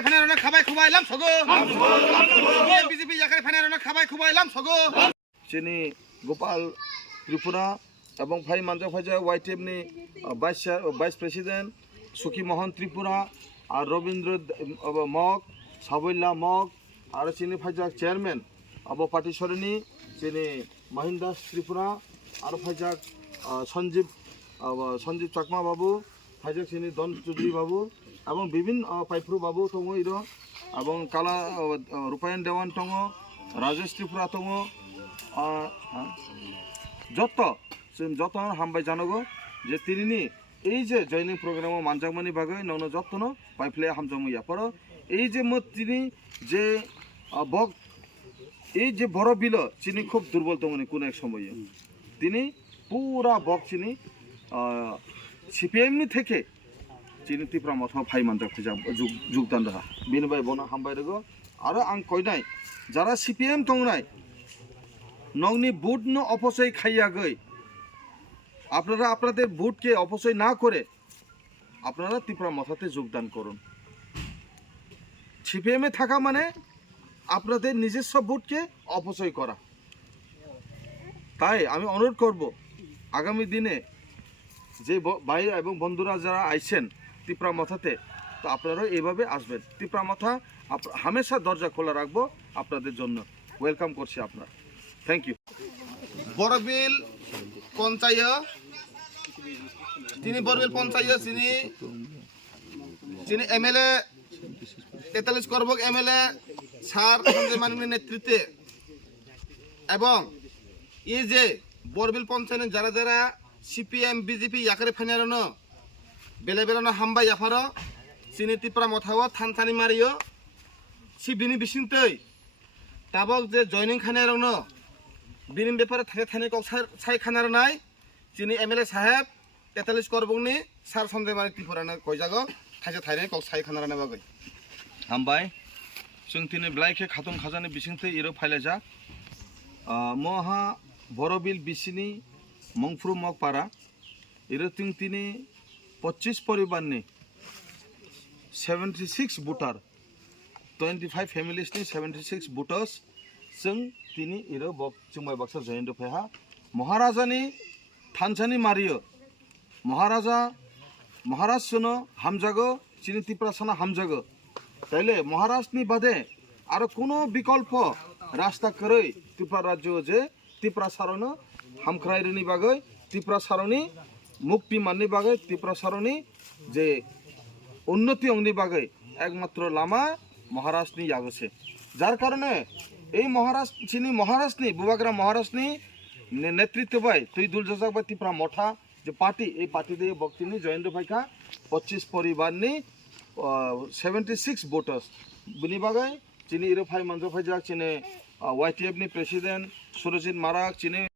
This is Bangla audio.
ইয়াকারে ফানারনা খাবাই খুবাইলাম সগো বিজেপি ইয়াকারে ফানারনা খাবাই খুবাইলাম সগো চিনি গোপাল ত্রিপুরা এবং ভাই মানজা ভাইজা ওয়াইটিএফনি ভাইস প্রেসিডেন্ট সুখী মোহন ত্রিপুরা আর রবীন্দ্র মগ সাবল্লা মগ আর চিনি ভাইজা চেয়ারম্যান আব পার্টি সরণি চিনি মহিন দাস ত্রিপুরা আর ভাইজা সঞ্জীব চাকমা বাবু ভাইজা চিনি দন চৌধুরী বাবু এবং বিভিন্ন পাইফ্রু বাবু দङ ইর এবং কালা রূপায়ণ দেওয়ান দङ রাজেশ ত্রিপুরা দङ যত হামবাই জানাগো যে তিনি এই যে জয়নিং প্রোগ্রাম মানজাকমানি বাগৈ নন যত্ন পাইফ্লে হামজামইয়া পর এই যে তিনি যে বক এই যে বড় বিল চিনি খুব দুর্বল দঙনি কোন এক সময়ে তিনি পুরা বক চিনি সিপিএমনি থেকে চিনি ত্রিপুরা মথা ভাই মানজাক যোগদাन রাখা বিনবাই বনা হামবাই রেগো आरो आं कयनाय যারা সিপিএম দংনাय নংনি বুট ন অপচয় খাইয়াগৈ আপনারা আপনাদের ভোটকে অপচয় না করে আপনারা ত্রিপুরা মথাতে যোগদান করুন সিপিএমে থাকা মানে আপনাদের নিজস্ব ভোটকে অপচয় করা তাই আমি অনুরোধ করব আগামী দিনে যে ভাই এবং বন্ধুরা যারা আইছেন ত্রিপুরা মথাতে তো আপনারা এইভাবে আসবেন ত্রিপুরা মথা হামেশা দরজা খোলা রাখবো আপনাদের জন্য ওয়েলকাম করছি আপনার থ্যাংক ইউ বড়বিল পঞ্চায়েত তিনি বড়বিল পঞ্চায়েত তিনি এমএলএ 43 করবক এমএলএ স্যার সঞ্জয় মাননীর নেতৃত্বে এবং এই যে বড়বিল পঞ্চায়েত যারা যারা সিপিএম বিজেপি ইয়াকারে ফাইনারনো বেলে বেলানো হামবাই ইয়াফারো চিনি ত্রিপুরা মথাও থানথানি মারিও সি বিনি বিसिंतै তাবক যে জয়নিং খানারনো বিনিম ব্যাপারে থাকে থানি কক সাই খানার নাই চিনি এমএলএ সাহেব 43 করবकनि सार सन्जय मानि ত্রিপুরাनो কইजागो थाइसे थाइनै কক साइ खानारानो बागै हामबाय जों तिनि ब्लाइखे खातुम खाजानि बिसिंतै इरो फाइलाजा महा बरबिल बिसिनि मंफ्रु मगपारा इरो तिनि 25 परिबारनि 76 भोटार 25 फैमिलीसनि 76 भोटार्स जों तिनि इरो जुमाय बाक्सा जयेन्द्र फेहा महाराजानि थानसानि मारियो महाराज सुनो हामजागो चिनि त्रिपुरा साना हामजागो ताइले महाराजनि बादे आरो कोनो विकल्प रास्ता करै त्रिपुरा राज्य जे त्रिपुरा सारनो हामख्रायरिनि बागै त्रिपुरा सारनि मुक्ति माननि बागै त्रिपुरा सारनि जे उन्नति अंगनि बागै एकमात्र लामा महाराजनि यागोसे जार कारणे এই মহারাজনি বুবাগ্রা মহারাজনি নেতৃত্ব বাই তুই দুলজাজাক বা ত্রিপুরা মঠা যে পার্টি এই পার্টি দিয়ে বক্তিনি জয়েন্দ্র ভাইকা 25 পরিবারনি 76 ভোটার্স বিনি বাগাই চিনি ইরো ভাই মঞ্জু ভাইজাক চিনি ওয়াইটিএফ নি প্রেসিডেন্ট সুরজিৎ মারাক চিনি